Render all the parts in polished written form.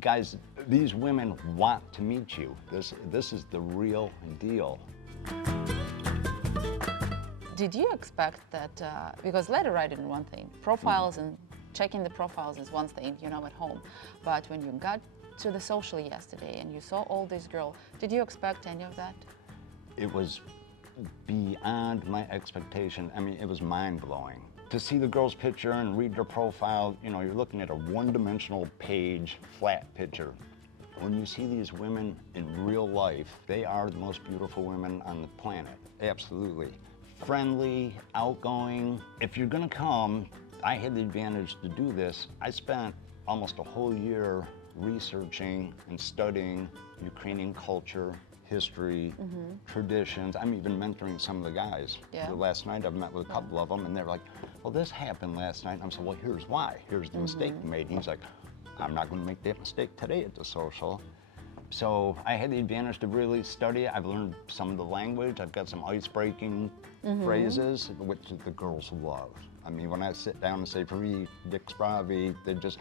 Guys, these women want to meet you. This is the real deal. Did you expect that, because letter writing is one thing, profiles and checking the profiles is one thing, at home. But when you got to the social yesterday and you saw all these girls, did you expect any of that? It was beyond my expectation. I mean, it was mind-blowing. To see the girl's picture and read their profile, you're looking at a one-dimensional page, flat picture. When you see these women in real life, they are the most beautiful women on the planet, absolutely. Friendly, outgoing. If you're gonna come, I had the advantage to do this. I spent almost a whole year researching and studying Ukrainian culture, history, traditions. I'm even mentoring some of the guys. Yeah. Last night I've met with a couple of them and they're like, well, this happened last night. And I'm saying, well, here's why. Here's the mistake you made. And he's like, I'm not gonna make that mistake today at the social. So I had the advantage to really study it. I've learned some of the language. I've got some ice-breaking phrases, which the girls love. I mean, when I sit down and say, Pri, Dick Spravi, they just,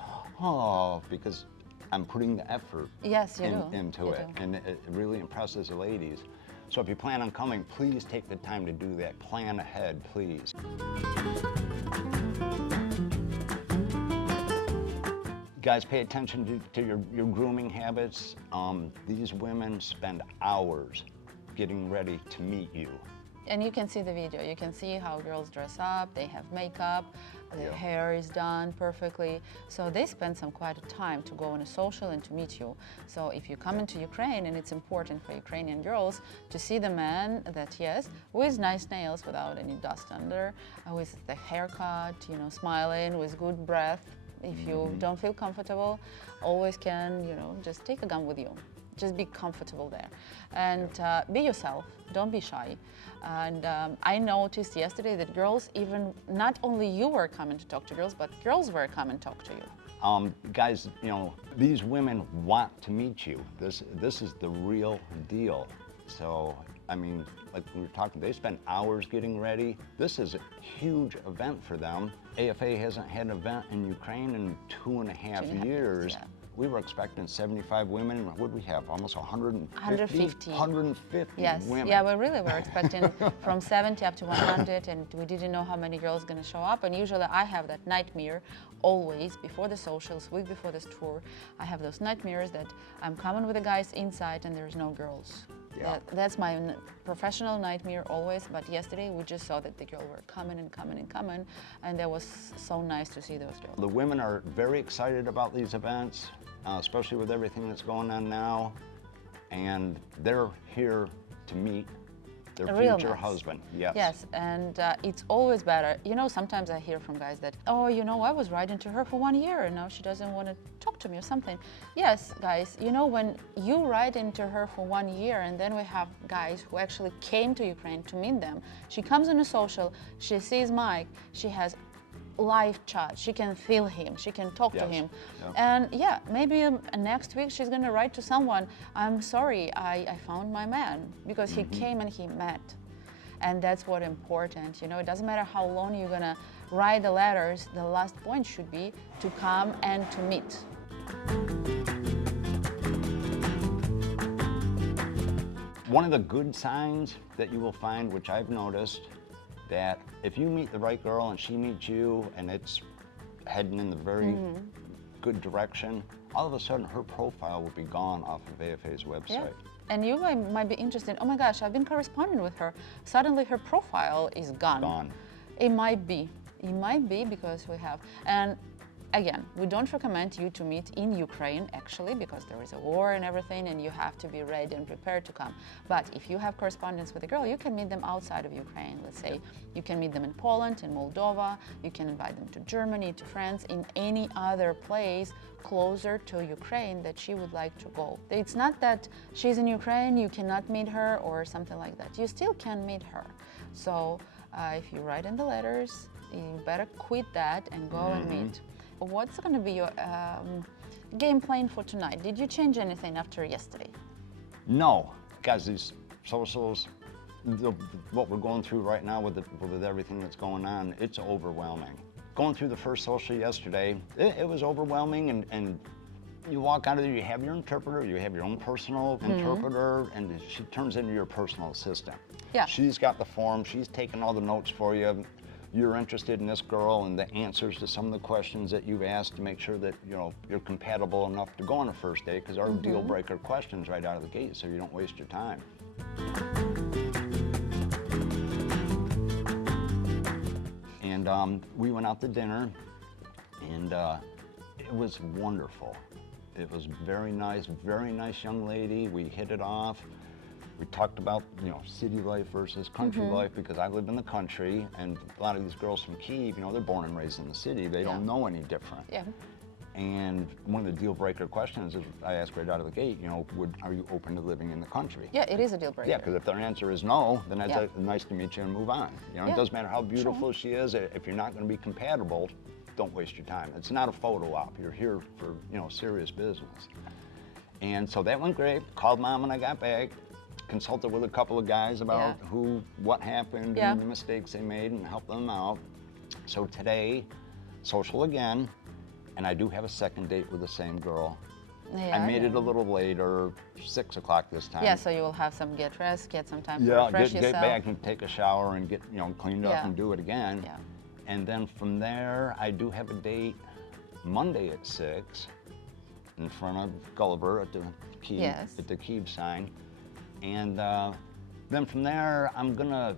because I'm putting the effort into it. And it really impresses the ladies. So if you plan on coming, please take the time to do that. Plan ahead, please. Guys, pay attention to your grooming habits. These women spend hours getting ready to meet you. And you can see the video. You can see how girls dress up, they have makeup, their hair is done perfectly. So they spend some quite a time to go on a social and to meet you. So if you come into Ukraine, and it's important for Ukrainian girls to see the man that, yes, with nice nails without any dust under, with the haircut, smiling, with good breath. If you don't feel comfortable, always can, just take a gun with you. Just be comfortable there. And be yourself, don't be shy. And I noticed yesterday that girls, even, not only you were coming to talk to girls, but girls were coming to talk to you. Guys, these women want to meet you. This is the real deal. So, I mean, like we were talking, they spend hours getting ready. This is a huge event for them. AFA hasn't had an event in Ukraine in 2.5 years. Yeah. We were expecting 75 women. What did we have? Almost 150. 150 yes. women. Yeah, we really were expecting from 70 up to 100, and we didn't know how many girls going to show up. And usually I have that nightmare always before the socials, week before this tour. I have those nightmares that I'm coming with the guys inside and there's no girls. Yeah. That's my professional nightmare always, but yesterday we just saw that the girls were coming and coming and coming, and that was so nice to see those girls. The women are very excited about these events, especially with everything that's going on now, and they're here to meet their future husband. Yes. Yes, and it's always better. Sometimes I hear from guys that, oh, I was writing to her for 1 year and now she doesn't want to talk to me or something. Yes, guys, when you write into her for 1 year, and then we have guys who actually came to Ukraine to meet them. She comes on a social, she sees Mike, she has live chat, she can feel him, she can talk to him. And maybe next week she's gonna write to someone, I'm sorry, I found my man, because he came and he met. And that's what important, it doesn't matter how long you're gonna write the letters, the last point should be to come and to meet. One of the good signs that you will find, which I've noticed, that if you meet the right girl and she meets you and it's heading in the very good direction, all of a sudden her profile will be gone off of AFA's website. Yeah. And you might be interested, oh my gosh, I've been corresponding with her. Suddenly her profile is gone. It might be because we have, and again, we don't recommend you to meet in Ukraine, actually, because there is a war and everything, and you have to be ready and prepared to come. But if you have correspondence with a girl, you can meet them outside of Ukraine. Let's say you can meet them in Poland, in Moldova, you can invite them to Germany, to France, in any other place closer to Ukraine that she would like to go. It's not that she's in Ukraine, you cannot meet her or something like that. You still can meet her. So if you write in the letters, you better quit that and go and meet. What's going to be your game plan for tonight? Did you change anything after yesterday? No. Guys, these socials, what we're going through right now with everything that's going on, it's overwhelming. Going through the first social yesterday, it was overwhelming, and You walk out of there, you have your interpreter, you have your own personal interpreter, and she turns into your personal assistant. Yeah. She's got the form, she's taking all the notes for you. You're interested in this girl and the answers to some of the questions that you've asked to make sure that, you know, you're compatible enough to go on a first date, because our deal breaker questions right out of the gate so you don't waste your time. And we went out to dinner, and it was wonderful. It was very nice young lady. We hit it off. We talked about, you know, city life versus country life, because I live in the country, and a lot of these girls from Kyiv, you know, they're born and raised in the city. They don't know any different. Yeah. And one of the deal breaker questions is, I asked right out of the gate, you know, are you open to living in the country? Yeah, it is a deal breaker. Yeah, because if their answer is no, then that's nice to meet you and move on. You know, it doesn't matter how beautiful she is. If you're not going to be compatible, don't waste your time. It's not a photo op. You're here for, you know, serious business. And so that went great. Called mom when I got back. Consulted with a couple of guys about what happened and the mistakes they made, and helped them out. So today, social again, and I do have a second date with the same girl. Yeah, I made it a little later, 6 o'clock this time. Yeah, so you will have some get dressed, get some time to refresh yourself. Get back and take a shower and get, you know, cleaned up and do it again. Yeah. And then from there, I do have a date Monday at 6 in front of Gulliver at the Kyiv sign. And then from there, I'm gonna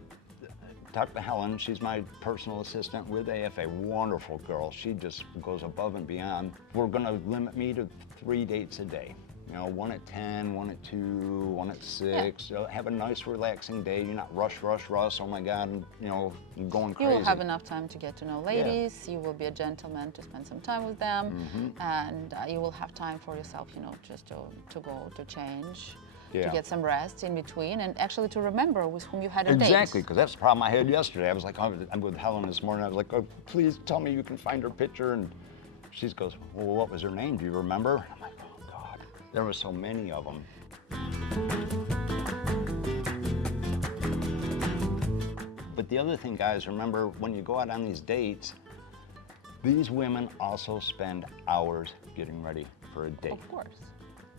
talk to Helen. She's my personal assistant with AFA, wonderful girl. She just goes above and beyond. We're gonna limit me to 3 dates a day. You know, 1 at 10, 1 at 2, 1 at 6. You know, have a nice, relaxing day. You're not rush. Oh my God, you know, going crazy. You will have enough time to get to know ladies. You will be a gentleman to spend some time with them, and you will have time for yourself. You know, just to go to change. To get some rest in between, and actually to remember with whom you had a date. Exactly, because that's the problem I had yesterday. I was like, I'm with Helen this morning. I was like, oh, please tell me you can find her picture. And she goes, well, what was her name? Do you remember? And I'm like, oh God, there were so many of them. But the other thing, guys, remember when you go out on these dates, these women also spend hours getting ready for a date. Of course.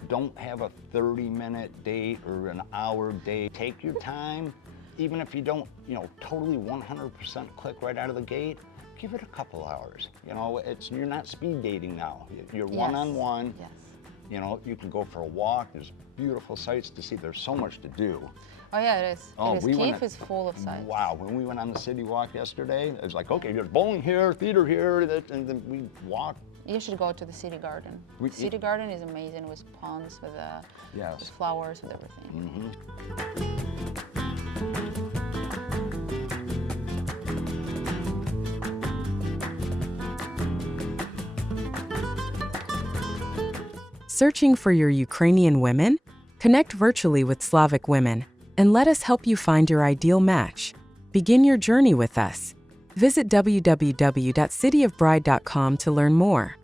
Don't have a 30-minute date or an hour date. Take your time. Even if you don't, you know, totally 100% click right out of the gate, give it a couple hours. You know, you're not speed dating now. You're one-on-one. Yes. You know, you can go for a walk. There's beautiful sights to see. There's so much to do. Oh yeah, it is. Oh, Kyiv is full of sights. Wow, when we went on the city walk yesterday, it was like, okay, there's bowling here, theater here, and then we walked. You should go to the city garden. City garden is amazing, with ponds, with with flowers, with everything. Searching for your Ukrainian women? Connect virtually with Slavic women and let us help you find your ideal match. Begin your journey with us. Visit www.cityofbride.com to learn more.